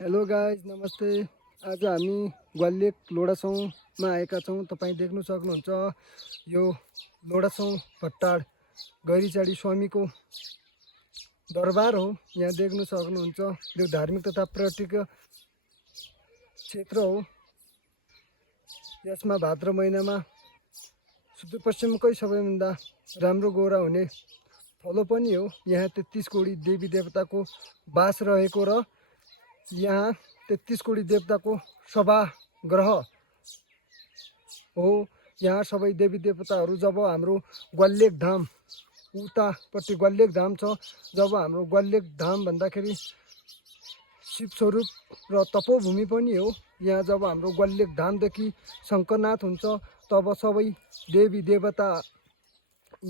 Hello guys नमस्ते। आज हामी ग्वालियर लोडासौँमा आएका छौँ। तपाईँ देख्न सक्नुहुन्छ यो लोडासौँ भट्टाड गैरीचाडी स्वामीको दरबार हो। यहाँ देख्न सक्नुहुन्छ यो धार्मिक तथा पर्यटकीय क्षेत्र हो। यसमा भाद्र महिनामा सुदूरपश्चिमकै सबैभन्दा राम्रो गौरा हुने थलो पनि हो। यहाँ 33 कोटी देवी देवताको बास रहेको र यहाँ 33 कोटी देवताको सभागृह हो। यहाँ सबै देवी देवताहरू जब हाम्रो ग्वालियर धाम उतापट्टि ग्वालियर धाम छ, जब हाम्रो ग्वालियर धाम भन्दाखेरि शिवस्वरूप र तपोभूमि पनि हो। यहाँ जब हाम्रो ग्वालियर धामदेखि शङ्करनाथ हुन्छ तब सबै देवी देवता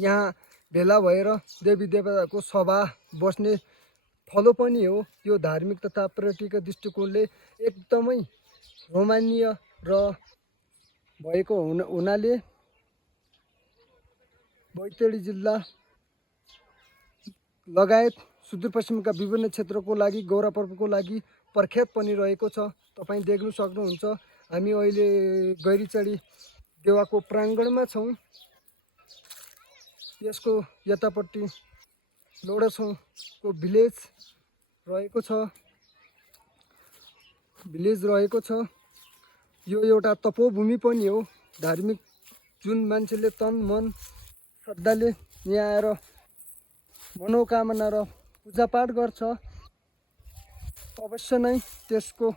यहाँ भेला भएर देवी देवताको सभा बस्ने थलो पनि हो। यो धार्मिक तथा पर्यटकीय दृष्टिकोणले एकदमै रोमान्य र भएको हुनाले बैतडी जिल्ला लगायत सुदूरपश्चिमका विभिन्न क्षेत्रको लागि गौरा पर्वको लागि प्रख्यात पनि रहेको छ। तपाईँ देख्न सक्नुहुन्छ हामी अहिले गैरीचाडी देवाको प्राङ्गणमा छौँ। यसको यतापट्टि लोडासौँको भिलेज रहेको छ। यो एउटा तपोभूमि पनि हो। धार्मिक जुन मान्छेले तन मन श्रद्धाले यहाँ आएर मनोकामना र पूजापाठ गर्छ अवश्य नै त्यसको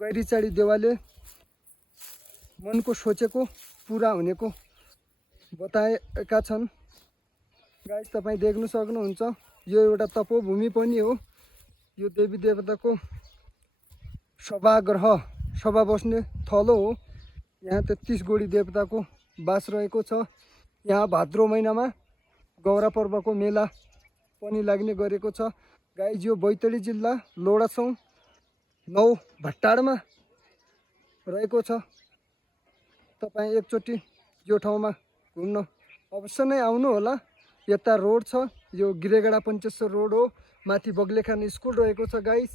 गैरीचाडी देवाले मनको सोचेको पुरा हुनेको बताएका छन्। गाइस तपाईँ देख्न सक्नुहुन्छ यो एउटा तपोभूमि पनि हो। यो देवी देवताको सभागृह सभा बस्ने थलो हो। यहाँ 33 गोडी देवताको बास रहेको छ। यहाँ भाद्रो महिनामा गौरा पर्वको मेला पनि लाग्ने गरेको छ। गाइस यो बैतडी जिल्ला लोडासौँ 9 भट्टाडमा रहेको छ। तपाईँ एकचोटि यो ठाउँमा घुम्न अवश्य नै आउनु होला। यता रोड छ, यो गिरेगडा पञ्चेश्वर रोड हो। माथि बग्लेखान स्कुल रहेको छ गाइस।